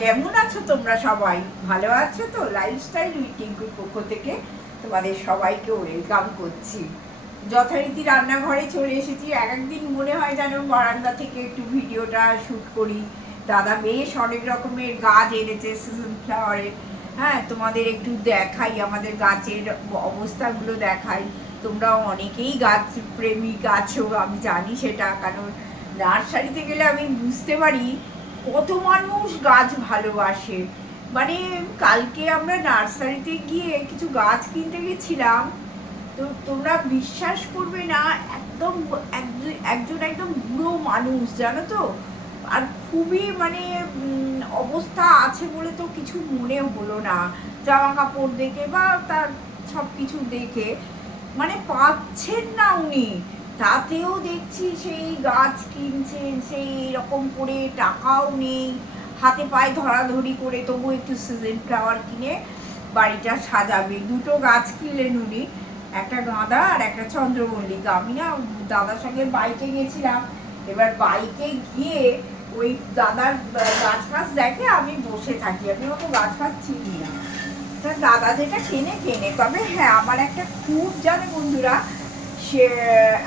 কেমন আছো তোমরা সবাই? ভালো আছো তো? লাইফস্টাইল উইথ টিঙ্কুর পক্ষ থেকে তোমাদের সবাইকে ওয়েলকাম করছি। যথারীতি রান্নাঘরে চলে এসেছি। এক একদিন মনে হয় যেন বারান্দা থেকে একটু ভিডিওটা শ্যুট করি। দাদা বেশ অনেক রকমের গাছ এনেছে সিজন ফ্লাওয়ারের হ্যাঁ তোমাদের একটু দেখাই, আমাদের গাছের অবস্থাগুলো দেখাই। তোমরা অনেকেই গাছ প্রেমিক আছো, আমি জানি সেটা, কারণ নার্সারিতে গেলে আমি বুঝতে পারি কত মানুষ গাছ ভালোবাসে। মানে কালকে আমরা নার্সারিতে গিয়ে কিছু গাছ কিনতে গেছিলাম। তো তোমরা বিশ্বাস করবে না, একদম একজন- একদম বুড়ো মানুষ, জানো তো? আর খুবই মানে অবস্থা আছে বলে তো কিছু মনে হলো না। জামা কাপড় দেখে বা তার সব কিছু দেখে। মানে পাচ্ছেন না উনি। তাতেও দেখছি সেই গাছ কিনছেন, সেই এরকম করে টাকাও নেই। হাতে পায়ে ধরাধরি করে তবু একটু সিজন ফ্লাওয়ার কিনে বাড়িটা সাজাবে। দুটো গাছ কিনলেন উনি, একটা গাঁদা আর একটা চন্দ্রমল্লিকা। আমি না দাদার সঙ্গে বাইকে গেছিলাম। এবার বাইকে গিয়ে ওই দাদার গাছ ফাছ দেখে আমি বসে থাকি। আমি অত গাছ ফাছ চিনি না। তা দাদা যেটা কেনে কেনে। তবে হ্যাঁ আমার একটা খুব জানে বন্ধুরা সে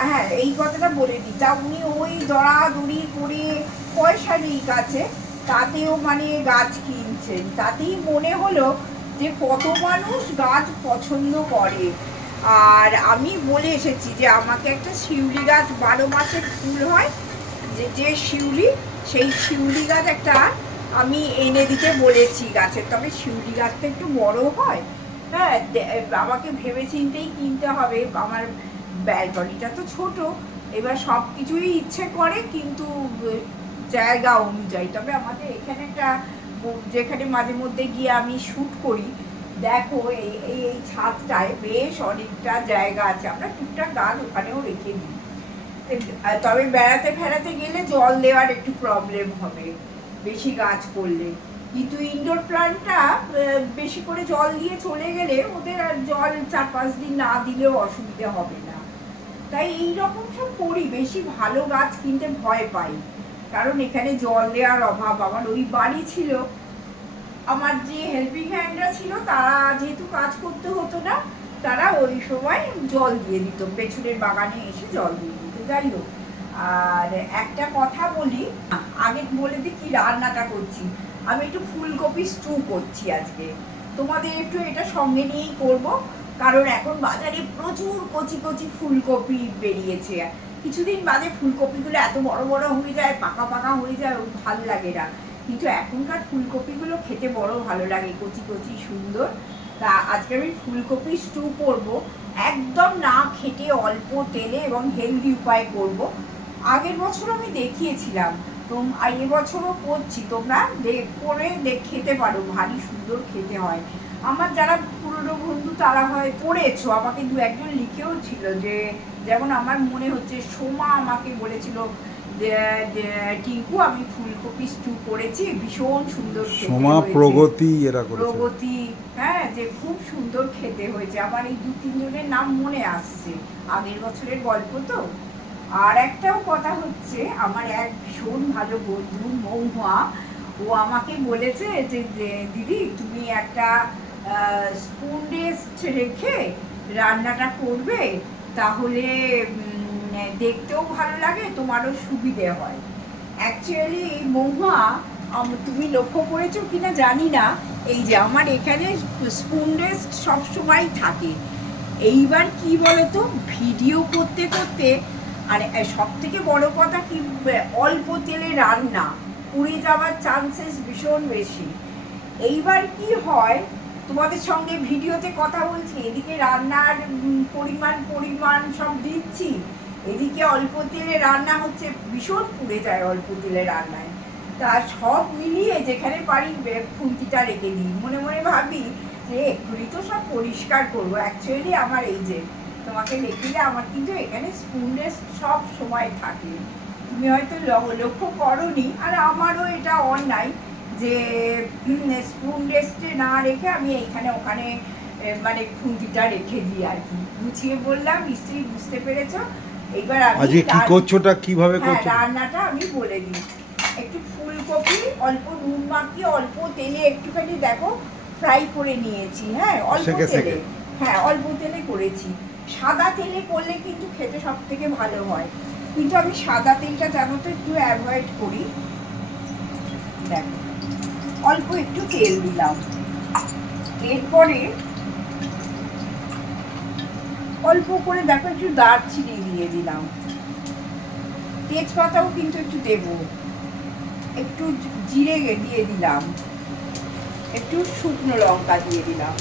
হ্যাঁ এই কথাটা বলে দিই। তা উনি ওই দড়াদড়ি করে পয়সা নেই কাছে তাতেও মানে গাছ কিনছেন। তাতেই মনে হলো যে কত মানুষ গাছ পছন্দ করে। আর আমি বলে এসেছি যে আমাকে একটা শিউলি গাছ বারো মাসের ফুল হয়, যে যে শিউলি, সেই শিউলি গাছ একটা আমি এনে দিতে বলেছি গাছের তবে শিউলি গাছটা একটু বড় হয় হ্যাঁ আমাকে ভেবে চিন্তেই কিনতে হবে। আমার ব্যালকনিটা তো ছোট। এবার সব কিছুই ইচ্ছে করে, কিন্তু জায়গা অনুযায়ী। তবে আমাদের এখানে একটা যেখানে মাঝে মধ্যে গিয়ে আমি শ্যুট করি, দেখো এই এই ছাদটায় বেশ অনেকটা জায়গা আছে। আমরা টুকটাক গাছ ওখানেও রেখে দিই। তবে বেড়াতে ফেরাতে গেলে জল দেওয়ার একটু প্রবলেম হবে। বেশি গাছ করলে। কিন্তু ইনডোর প্ল্যান্টটা বেশি করে জল দিয়ে চলে গেলে ওদের আর জল চার পাঁচ দিন না দিলেও অসুবিধে হবে না। তাই এই রকম সব করি। বেশি ভালো গাছ কিনতে ভয় পাই। কারণ এখানে জল দেওয়ার অভাব। আমার ওই বাড়ি ছিল। আমার যে হেল্পিং হ্যান্ডরা ছিল, তারা যেহেতু কাজ করতে হতো না, তারা ওই সময় জল দিয়ে দিত। পেছনের বাগানে এসে জল দিয়ে দিত। যাই হোক। আর একটা কথা বলি। আগে বলে দিই কি রান্নাটা করছি। আমি একটু ফুলকপি স্টু করছি আজকে। তোমাদের একটু এটা সঙ্গে নিয়েই করব। কারণ এখন বাজারে প্রচুর কচি কচি ফুলকপি বেরিয়েছে। কিছুদিন বাদে ফুলকপিগুলো এত বড় বড় হয়ে যায়, পাকা পাকা হয়ে যায় ভালো লাগে না। কিন্তু এখনকার ফুলকপিগুলো খেতে বড় ভালো লাগে, কচি কচি সুন্দর। তা আজকে আমি ফুলকপি স্টু করব, একদম না খেটে অল্প তেলে এবং হেলদি উপায় করব। আগের বছর আমি দেখিয়েছিলাম তো এবছরও করছি, তোমরা করে খেতে পারো, ভারী সুন্দর খেতে হয়। আমার যারা পুরনো বন্ধু তারা হয় পড়েছো। আমাকে দু একজন লিখেও ছিল যে যেমন আমার মনে হচ্ছে সোমা আমাকে বলেছিল টিঙ্কু আমি ফুলকপি স্টু করেছি ভীষণ সুন্দর সোমা প্রগতি এরা করেছে। প্রগতি হ্যাঁ যে খুব সুন্দর খেতে হয়েছে। আমার এই দু তিনজনের নাম মনে আসছে আগের বছরের গল্প তো। আর একটাও কথা হচ্ছে আমার এক ভীষণ ভালো বন্ধু মৌহা ও আমাকে বলেছে যে, দিদি তুমি একটা স্পুন রেস্ট রেখে রান্নাটা করবে, তাহলে দেখতেও ভালো লাগে, তোমারও সুবিধে হয়। অ্যাকচুয়ালি মহুয়া তুমি লক্ষ্য করেছ কিনা জানি না, এই যে আমার এখানে স্পুন রেস্ট সবসময় থাকে। এইবার কি বলতো, ভিডিও করতে করতে, আর সব থেকে বড় কথা কি অল্প তেলে রান্না, পুড়ে যাওয়ার চান্সেস ভীষণ বেশি। এইবার কি হয় তোমাদের সঙ্গে ভিডিওতে কথা বলছি, এদিকে রান্নার পরিমাণ পরিমাণ সব দিচ্ছি, এদিকে অল্প তেলে রান্না হচ্ছে, ভীষণ পুড়ে যায় অল্প তেলে রান্নায়। তা সব মিলিয়ে যেখানে পারি খুন্তিটা রেখে দিই। মনে মনে ভাবি যে এক্ষুনি তো সব পরিষ্কার করব। অ্যাকচুয়ালি আমার এই যে, তোমাকে দেখিলে আমার কিন্তু এখানে স্পুন রেস্ট সব সময় থাকে। তুমি হয়তো লক্ষ্য করনি, আর আমারও এটা অন্যায়। যে স্পুন রেস্টে না রেখে আমি এইখানে ওখানে মানে খুন্তিটা রেখে দিই আর কি। গুছিয়ে বললাম নিশ্চয়ই বুঝতে পেরেছ। এইবার আমি কি করছোটা? কীভাবে হ্যাঁ করছ? রান্নাটা আমি বলে দিই। একটু ফুলকপি অল্প নুন মাখিয়ে অল্প তেলে একটুখানি দেখো ফ্রাই করে নিয়েছি হ্যাঁ অল্প তেলে। হ্যাঁ অল্প তেলে করেছি। সাদা তেলে করলে কিন্তু খেতে সব থেকে ভালো হয়। কিন্তু আমি সাদা তেলটা জানো তো একটু অ্যাভয়েড করি। দেখো। অল্প একটু তেল দিলাম। এরপরে অল্প করে দেখো একটু দারচিনি দিয়ে দিলাম। তেজপাতাও কিন্তু একটু দেব। একটু জিরে দিয়ে দিলাম। একটু শুকনো লঙ্কা দিয়ে দিলাম।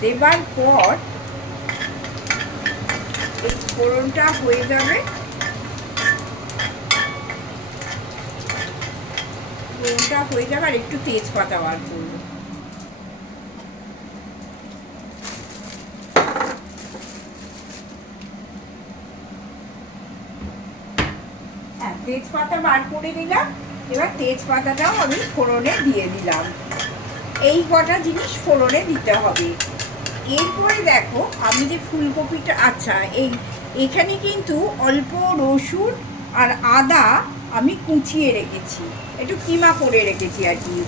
দেবার পর এই ফোড়নটা হয়ে যাবে। ফোড়নটা হয়ে যাবে আর একটু তেজপাতা বার করব। হ্যাঁ তেজপাতা বার করে দিলাম এবার তেজপাতাটাও আমি ফোড়নে দিয়ে দিলাম। এই কটা জিনিস ফোড়নে দিতে হবে। এরপরে দেখো, আমি যে ফুলকপিটা আচ্ছা এই, এখানে কিন্তু অল্প রসুন আর আদা আমি কুচিয়ে রেখেছি। একটু কিমা করে রেখেছি আর কি।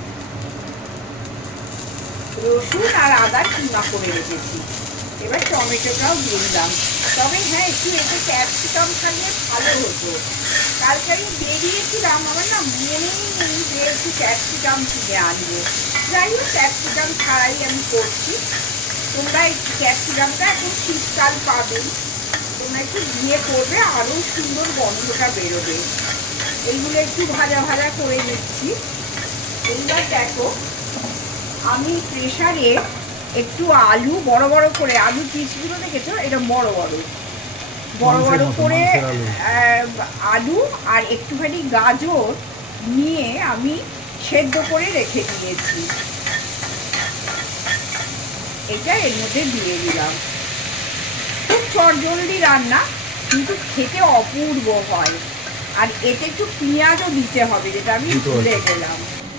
রসুন আর আদা কিমা করে রেখেছি। এবার টমেটোটাও দিয়ে দিলাম। তবে হ্যাঁ একটু এতে ক্যাপসিকাম থাকলে ভালো হতো। কালকে বেরিয়েছিলাম, আমার না মনেই নেই যে একটু ক্যাপসিকাম কিনে আনব। যাই হোক, ক্যাপসিকাম ছাড়াই আমি করছি। তোমরা এই ক্যাপসিকামটা এখন শীতকাল পাবে। তোমরা একটু দিয়ে করবে আরও সুন্দর গন্ধটা বেরোবে। এইগুলো একটু ভাজা ভাজা করে নিচ্ছি। এইবার দেখো আমি প্রেশারে একটু আলু বড় বড় করে আলু পিসগুলো দেখেছ? এটা বড় বড়। বড় বড় করে আলু আর একটুখানি গাজর নিয়ে আমি সেদ্ধ করে রেখে দিয়েছি। এটা এর মধ্যে দিয়ে দিলাম। খুব চটজলদি রান্না কিন্তু খেতে অপূর্ব হয়। আর এতে একটু পেঁয়াজও দিতে হবে যেটা আমি ভুলে গেলাম।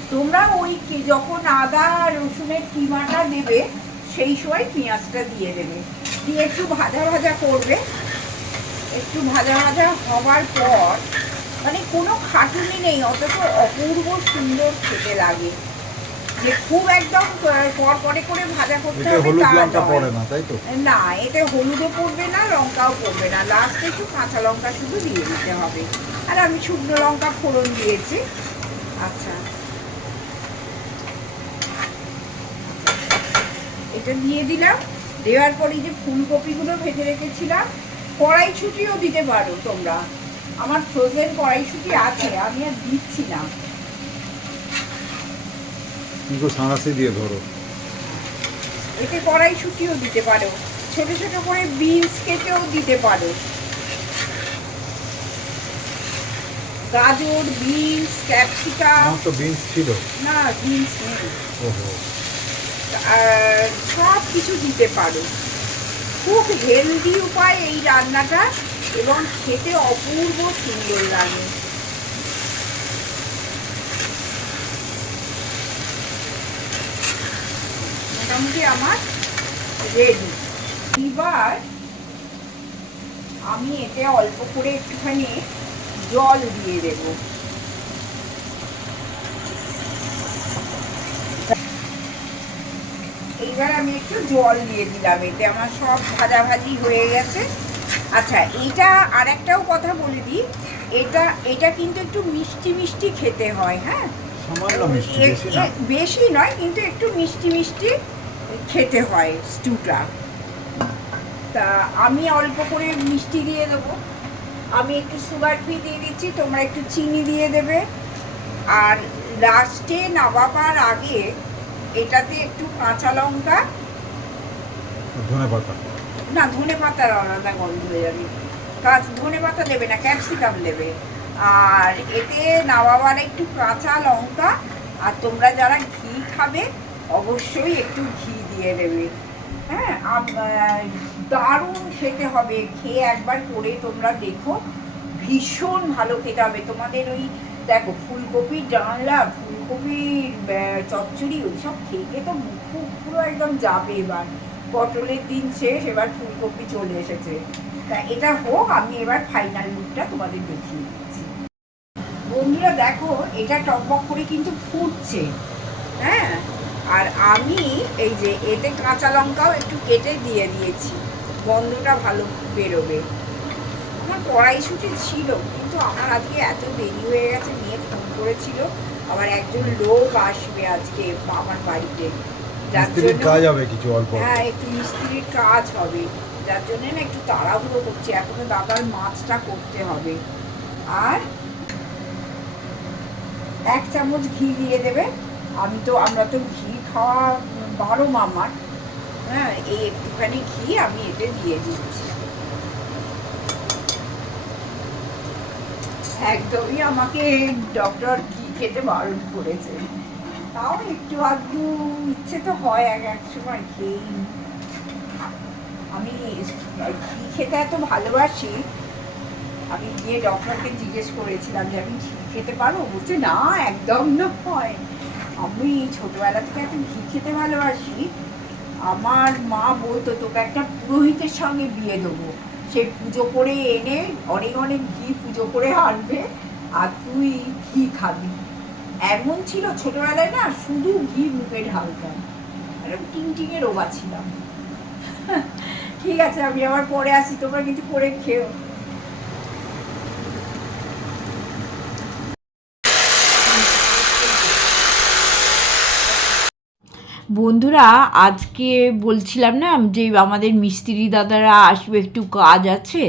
তোমরা ওই যখন আদা রসুনের কিমাটা দেবে সেই সময় পেঁয়াজটা দিয়ে দেবে। দিয়ে একটু ভাজা ভাজা করবে। একটু ভাজা ভাজা হওয়ার পর মানে কোনো খাটুনি নেই অথচ অপূর্ব সুন্দর খেতে লাগে। যে খুব একদম পর পরে করে ভাজা করতে হবে তা পড়ে না তাই তো? না এতে হলুদও পড়বে না লঙ্কাও পড়বে না। লাস্টে একটু কাঁচা লঙ্কা শুধু দিয়ে দিতে হবে। আর আমি শুকনো লঙ্কা ফোড়ন দিয়েছি। আচ্ছা। এটা দিয়ে দিলাম। দেওয়ার পরে যে ফুলকপিগুলো ভেজে রেখেছিলাম কড়াইশুটিও দিতে পারো তোমরা। আমার ফ্রোজেন কড়াইশুটি আছে আমি আর দিচ্ছি না। কিন্তু সাঁড়াশি দিয়ে ধরো। এতে কড়াইশুটিও দিতে পারো। ছোট ছোট করে বিনস কেটেও দিতে পারো। গাজর বিনস ক্যাপসিকাম। তো বিনস ছিল। না বিনস নেই। ওহো। আর সব কিছু দিতে পারো। খুব হেলদি উপায় এই রান্নাটা এবং খেতে অপূর্ব সুন্দর লাগে। মোটামুটি আমার রেডি এবার আমি এতে অল্প করে একটুখানি জল দিয়ে দেবো। এইবার আমি একটু জল দিয়ে দিলাম এতে আমার সব ভাজাভাজি হয়ে গেছে। আচ্ছা এটা আর একটাও কথা বলে দিই। এটা এটা কিন্তু একটু মিষ্টি মিষ্টি খেতে হয় হ্যাঁ? বেশি নয় কিন্তু একটু মিষ্টি মিষ্টি খেতে হয় স্টুটা। তা আমি অল্প করে মিষ্টি দিয়ে দেবো। আমি একটু সুগার ফ্রি দিয়ে দিচ্ছি তোমরা একটু চিনি দিয়ে দেবে। আর লাস্টে নাবাবার আগে এটাতে একটু কাঁচা লঙ্কা। ধনে পাতা। না ধনে পাতার আলাদা গন্ধ হয়ে যাবে। কাঁচ ধনে পাতা দেবে না ক্যাপসিকাম দেবে। আর এতে নামাবার একটু কাঁচা লঙ্কা আর তোমরা যারা ঘি খাবে অবশ্যই একটু ঘি দিয়ে দেবে। হ্যাঁ দারুণ খেতে হবে। খেয়ে একবার করে তোমরা দেখো। ভীষণ ভালো খেতে হবে। তোমাদের ওই দেখো, ফুলকপির ডালনা, ফুলকপির চচ্চড়ি, ওইসব খেয়ে তো মুখ পুরো একদম যাবে এবার। পটলের দিন শেষ, এবার ফুলকপি চলে এসেছে। তা এটা হোক, আমি এবার ফাইনাল লুকটা তোমাদের দেখিয়ে দিচ্ছি। বন্ধুরা দেখো, এটা টকবক করে কিন্তু ফুটছে। হ্যাঁ? আর আমি এই যে, এতে কাঁচা লঙ্কাও একটু কেটে দিয়ে দিয়েছি। গন্ধটা ভালো বেরোবে। আমার কড়াইশুটি ছিল কিন্তু আমার আজকে এত দেরি হয়ে গেছে মেয়ে ফোন করেছিল। আবার একজন লোক আসবে আজকে আমার বাড়িতে। যার জন্য- কাজ হবে কিছু অল্প। হ্যাঁ একটু মিস্ত্রির কাজ হবে। যার জন্য না একটু তাড়াহুড়ো করছে এখনও দাদার মাছটা করতে হবে। আর এক চামচ ঘি দিয়ে দেবে। আমি তো আমরা তো ঘি খাওয়া বারো মামার। হ্যাঁ এই একটুখানি ঘি আমি এতে দিয়ে দিচ্ছি। একদমই আমাকে ডক্টর ঘি খেতে বারণ করেছে। তাও একটু আধটু ইচ্ছে তো হয় এক এক সময় খেয়েই। আমি ঘি খেতে এত ভালোবাসি। আমি গিয়ে ডক্টরকে জিজ্ঞেস করেছিলাম যে, আমি ঘি খেতে পারব? বলছে, না, একদম নয়। আমি ছোটবেলা থেকে এত ঘি খেতে ভালোবাসি। আমার মা বলতো, তোকে একটা পুরোহিতের সঙ্গে বিয়ে দেবো। সে পুজো করে এনে অনেক অনেক ঘি পুজো করে আনবে আর তুই ঘি খাবি। এমন ছিল ছোটবেলায় না, শুধু ঘি মুখে ঢালতাম। এরকম টিং টিঙে রোগা ছিলাম। ঠিক আছে, আমি আবার পরে আসি, তোমরা কিছু করে খেও। বন্ধুরা, আজকে বলছিলাম না যে আমাদের মিস্ত্রি দাদারা আসবে, একটু কাজ আছে।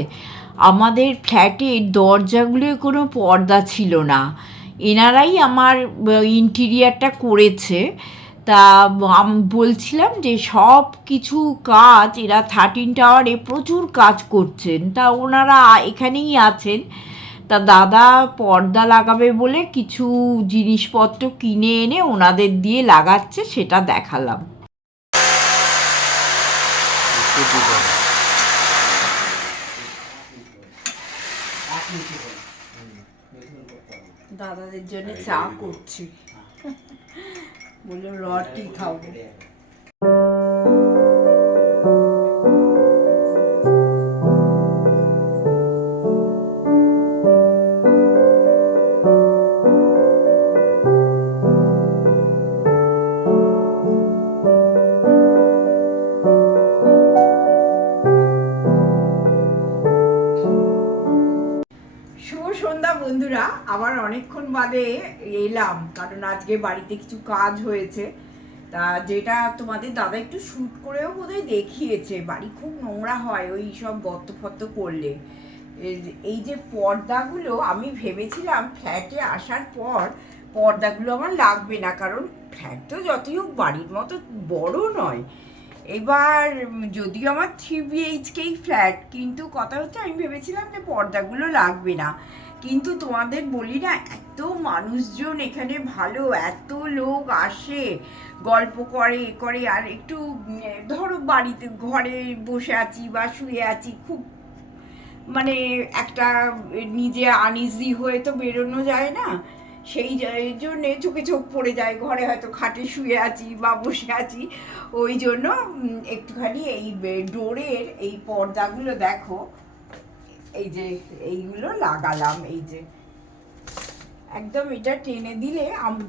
আমাদের ফ্ল্যাটের দরজাগুলো কোনো পর্দা ছিল না। এনারাই আমার ইন্টিরিয়ারটা করেছে। তা বলছিলাম যে সব কিছু কাজ, এরা থার্টিন টাওয়ারে প্রচুর কাজ করছেন। তা ওনারা এখানেই আছেন। তা দাদা পর্দা লাগাবে বলে কিছু জিনিসপত্র কিনে এনে ওনাদের দিয়ে লাগাচ্ছে, সেটা দেখালাম। দাদাদের জন্য চা করছি। বলল রটি খাব? সন্ধ্যা বন্ধুরা, আবার অনেকক্ষণ বাদে এলাম, কারণ আজকে বাড়িতে কিছু কাজ হয়েছে। তা যেটা তোমাদের দাদা একটু শ্যুট করেও বোধহয় দেখিয়েছে, বাড়ি খুব নোংরা হয় ওই সব গর্ত ফত্ত করলে এই- যে পর্দাগুলো, আমি ভেবেছিলাম ফ্ল্যাটে আসার পর পর্দাগুলো আমার লাগবে না, কারণ ফ্ল্যাট তো যতই হোক বাড়ির মতো বড় নয়। এবার যদিও আমার থ্রি বিএইচকেই ফ্ল্যাট কিন্তু কথা হচ্ছে আমি ভেবেছিলাম যে পর্দাগুলো লাগবে না। কিন্তু তোমাদের বলি না, এত মানুষজন এখানে ভালো, এত লোক আসে, গল্প করে, এ করে, আর একটু ধরো বাড়িতে ঘরে বসে আছি বা শুয়ে আছি, খুব মানে একটা নিজে আনইজি হয়ে তো বেরোনো যায় না। সেই জন্যে চোখে চোখ পড়ে যায়, ঘরে হয়তো খাটে শুয়ে আছি বা বসে আছি। ওই জন্য একটুখানি এই ডোরের এই পর্দাগুলো দেখো এই যে এইগুলো লাগালাম এই যে। একদম এটা টেনে দিলে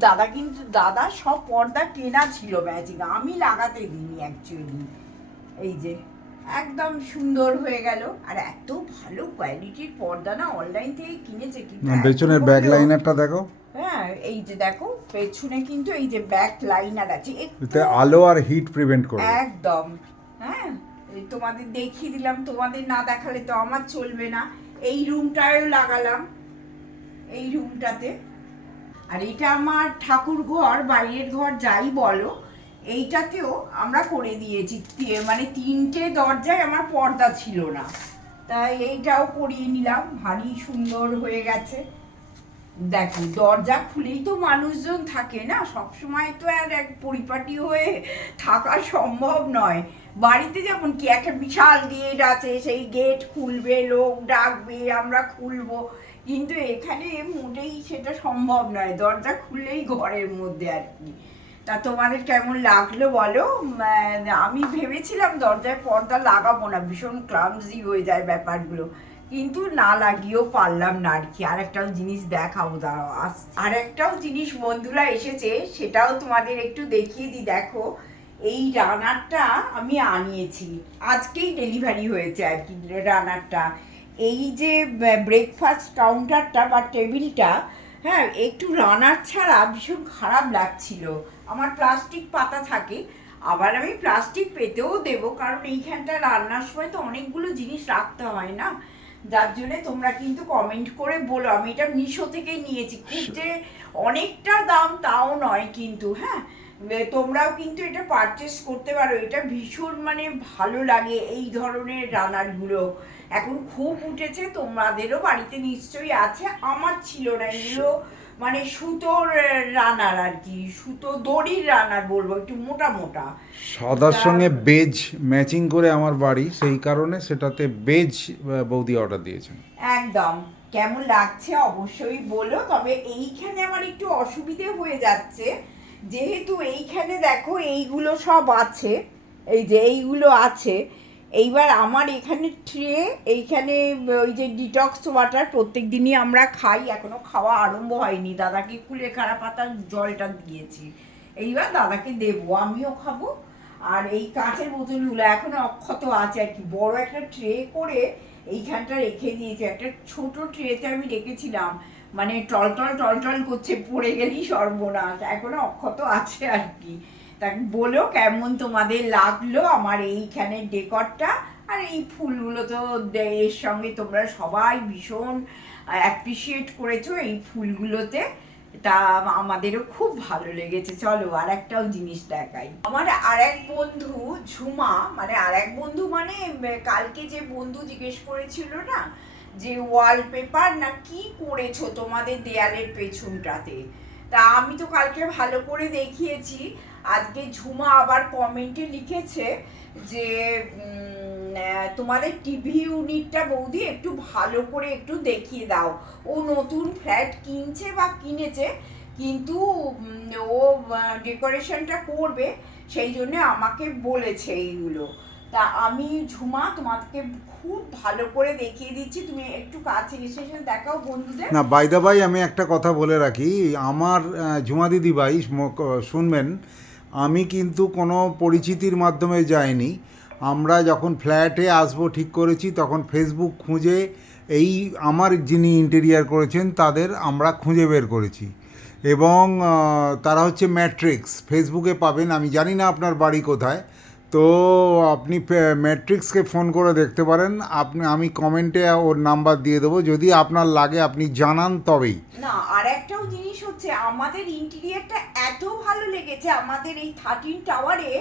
দাদা কিন্তু দাদা সব পর্দা টেনা ছিল ম্যাজিক আমি লাগাতে দিইনি অ্যাকচুয়ালি এই যে একদম সুন্দর হয়ে গেল। আর এত ভালো কোয়ালিটির পর্দা না অনলাইন থেকে কিনেছে কিন্তু পেছনের ব্যাক লাইনারটা দেখো। হ্যাঁ এই যে দেখো পেছনে কিন্তু এই যে ব্যাক লাইনার আছে আলো আর হিট প্রিভেন্ট করবে। একদম হ্যাঁ। তোমাদের দেখিয়ে দিলাম, তোমাদের না দেখালে তো আমার চলবে না। এই রুমটায়ও লাগালাম, এই রুমটাতে। আর এটা আমার ঠাকুর ঘর, বাইরের ঘর যাই বলো, এইটাতেও আমরা করে দিয়েছি। মানে তিনটে দরজায় আমার পর্দা ছিল না। তাই এইটাও করিয়ে নিলাম, ভারী সুন্দর হয়ে গেছে। দেখো, দরজা খুলেই তো মানুষজন থাকে না, সবসময় তো আর এক পরিপাটি হয়ে থাকা সম্ভব নয়। বাড়িতে যেমন কি, একটা বিশাল গেট আছে, সেই গেট খুলবে, লোক ডাকবে, আমরা খুলবো। কিন্তু এখানে মোটেই সেটা সম্ভব নয়। দরজা খুললেই ঘরের মধ্যে আর কি। তা তোমাদের কেমন লাগল বলো? আমি ভেবেছিলাম দরজায় পর্দা লাগাবো না, ভীষণ ক্লামজি হয়ে যায় ব্যাপারগুলো। কিন্তু না লাগিয়েও পারলাম না আর কি। আর একটাও জিনিস দেখাবো, দাঁড়াও আর একটাও জিনিস বন্ধুরা এসেছে, সেটাও তোমাদের একটু দেখিয়ে দিই, দেখো। এই রানারটা আমি আনিয়েছি। আজকেই ডেলিভারি হয়েছে আর কি রানারটা। এই যে ব্রেকফাস্ট কাউন্টারটা বা টেবিলটা হ্যাঁ একটু রানার ছাড়া ভীষণ খারাপ লাগছিল। আমার প্লাস্টিক পাতা থাকে আবার আমি প্লাস্টিক পেতেও দেবো কারণ এইখানটা রান্নার সময় তো অনেকগুলো জিনিস রাখতে হয় না। যার জন্য তোমরা কিন্তু কমেন্ট করে বলো আমি এটা মিশো থেকে নিয়েছি। খুব যে অনেকটা দাম তাও নয় কিন্তু হ্যাঁ। তোমরাও কিন্তু এটা পারচেস করতে পারো। এটা ভীষণ মানে ভালো লাগে এই ধরনের রানারগুলো এখন খুব উঠেছে তোমাদেরও বাড়িতে নিশ্চয়ই আছে। আমার ছিল না এগুলো মানে সুতোর রানার আর কি সুতো দড়ির রানার বলব একটু মোটা মোটা। সাদার সঙ্গে বেজ ম্যাচিং করে আমার বাড়ি সেই কারণে সেটাতে বেজ বৌদি অর্ডার দিয়েছেন। একদম। কেমন লাগছে অবশ্যই বলো তবে এইখানে আমার একটু অসুবিধে হয়ে যাচ্ছে। যেহেতু এইখানে দেখো এইগুলো সব আছে, এই যে এইগুলো আছে, এইবার আমার এখানে ট্রে, এইখানে ওই যে ডিটক্স ওয়াটার প্রত্যেক দিনই আমরা খাই এখনও খাওয়া আরম্ভ হয়নি। দাদাকে কুলেখাড়া পাতার জলটা দিয়েছি। এইবার দাদাকে দেবো, আমিও খাব। আর এই কাঁচের বোতলগুলো এখনও অক্ষত আছে। আর কি বড় একটা ট্রে করে এইখানটা রেখে দিয়েছি। একটা ছোট ট্রেতে আমি রেখেছিলাম। মানে টলটল টলটল করছে, পড়ে গেলেই সর্বনাশ। এখনও অক্ষত আছে আর কি। তা বলো কেমন তোমাদের লাগল আমার এইখানে ডেকরটা? আর এই ফুলগুলো তো এর সঙ্গে তোমরা সবাই ভীষণ অ্যাপ্রিসিয়েট করেছ এই ফুলগুলোতে। তা আমাদেরও খুব ভালো লেগেছে। চলো আর একটাও জিনিস দেখাই। আমার আর এক বন্ধু ঝুমা মানে আর এক বন্ধু মানে কালকে যে বন্ধু জিজ্ঞেস করেছিল না যে ওয়ালপেপার না কি করেছ তোমাদের দেয়ালের পেছনটাতে? তা আমি তো কালকে ভালো করে দেখিয়েছি। আজকে ঝুমা আবার কমেন্টে লিখেছে যে তোমাদের টিভি ইউনিটটা বৌদি একটু ভালো করে একটু দেখিয়ে দাও। ও নতুন ফ্ল্যাট কিনছে বা কিনেছে, কিন্তু ও ডেকোরেশনটা করবে, সেই জন্য আমাকে বলেছে এইগুলো। তা আমি ঝুমা তোমাকে খুব ভালো করে দেখিয়ে দিচ্ছি। তুমি একটু কাছে এসে এসে দেখাও বন্ধুদের। না বাইদা ভাই আমি একটা কথা বলে রাখি। আমার ঝুমা দিদি ভাই শুনবেন, আমি কিন্তু কোনো পরিচিতির মাধ্যমে যাইনি। আমরা যখন ফ্ল্যাটে আসব ঠিক করেছি, তখন ফেসবুক খুঁজে এই আমার যিনি ইন্টেরিয়ার করেছেন, তাদের আমরা খুঁজে বের করেছি। এবং তারা হচ্ছে ম্যাট্রিক্স ফেসবুকে পাবেন, আমি জানি না আপনার বাড়ি কোথায়। তো আপনি ম্যাট্রিক্সকে ফোন করে দেখতে পারেন। আপনি, আমি কমেন্টে ওর নাম্বার দিয়ে দেবো। যদি আপনার লাগে, আপনি জানান তবেই। না আর একটাও জিনিস হচ্ছে, আমাদের ইন্টেরিয়ারটা এত ভালো লেগেছে, আমাদের এই থার্টিন টাওয়ারে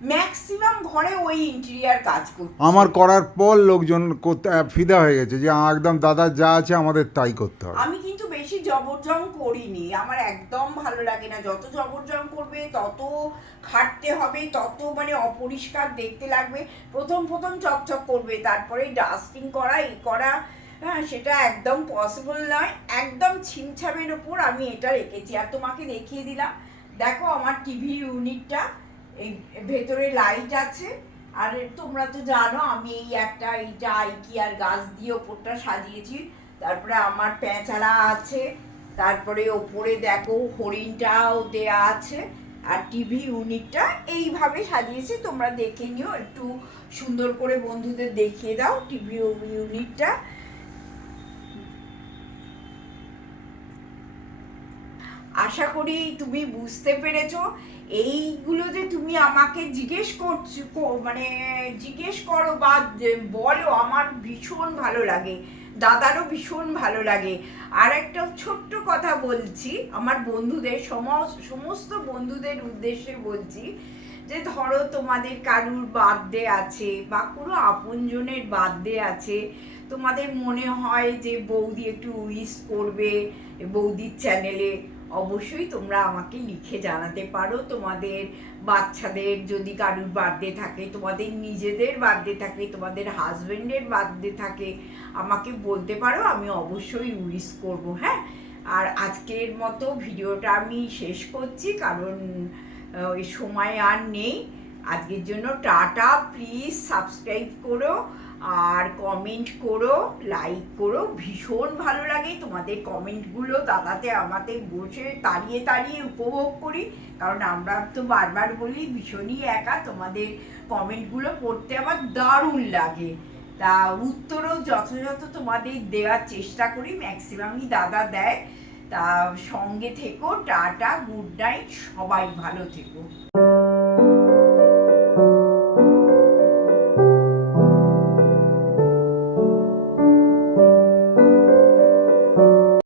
ম্যাক্সিমাম ঘরে ওই ইন্টেরিয়ার কাজ করছে। আমার করার পর লোকজন করতে ফিদা হয়ে গেছে যে একদম দাদা যা আছে আমাদের তাই করতে হবে। আমি কিন্তু বেশি জবরজং করিনি। আমার একদম ভালো লাগে না। যত জবরজং করবে তত খাটতে হবে তত মানে অপরিষ্কার দেখতে লাগবে। প্রথম প্রথম চকচক করবে তারপরে ডাস্টিং করা এই করা হ্যাঁ সেটা একদম পসিবল নয়। একদম ছিমছামের ওপর আমি এটা রেখেছি। আর তোমাকে দেখিয়ে দিলাম। দেখো আমার টিভি ইউনিটটা এই ভেতরে লাইট আছে। আর তোমরা তো জানো, আমি এই একটা এইটা আইকিয়ার গাছ দিয়ে ওপরটা সাজিয়েছি। তারপরে আমার পেঁচারা আছে। তারপরে ওপরে দেখো, হরিণটাও দেয়া আছে। আর টিভি ইউনিটটা এইভাবে সাজিয়েছি। তোমরা দেখে নিও, একটু সুন্দর করে বন্ধুদের দেখিয়ে দাও টিভি ইউনিটটা আশা করি তুমি বুঝতে পেরেছ। এইগুলো যে তুমি আমাকে জিজ্ঞেস করছ মানে জিজ্ঞেস করো বা বলো, আমার ভীষণ ভালো লাগে। দাদারও ভীষণ ভালো লাগে। আর একটা ছোট্ট কথা বলছি, আমার বন্ধুদের সমস্ত বন্ধুদের উদ্দেশ্যে বলছি যে ধরো তোমাদের কারুর বার্থডে আছে বা কোনো আপনজনের বার্থডে আছে, তোমাদের মনে হয় যে বৌদি একটু উইশ করবে বৌদির চ্যানেলে অবশ্যই তোমরা আমাকে লিখে জানাতে পারো। তোমাদের বাচ্চাদের যদি কারুর বার্থডে থাকে, তোমাদের নিজেদের বার্থডে থাকে, তোমাদের হাজবেন্ডের বার্থডে থাকে, আমাকে বলতে পারো, আমি অবশ্যই উইশ করব হ্যাঁ? আর আজকের মতো ভিডিওটা আমি শেষ করছি, কারণ সময় আর নেই। আজকের জন্য টাটা প্লিজ সাবস্ক্রাইব করো। আর কমেন্ট করো লাইক করো, ভীষণ ভালো লাগে। তোমাদের কমেন্টগুলো দাদাতে আমাদের বসে তাড়িয়ে তাড়িয়ে উপভোগ করি। কারণ আমরা তো বারবার বলি, ভীষণই একা। তোমাদের কমেন্টগুলো পড়তে আমার দারুণ লাগে। তা উত্তরও যথাযথ তোমাদের দেওয়ার চেষ্টা করি ম্যাক্সিমামই দাদা দেয়। তা সঙ্গে থেকো, টাটা গুড নাইট সবাই ভালো থেকো।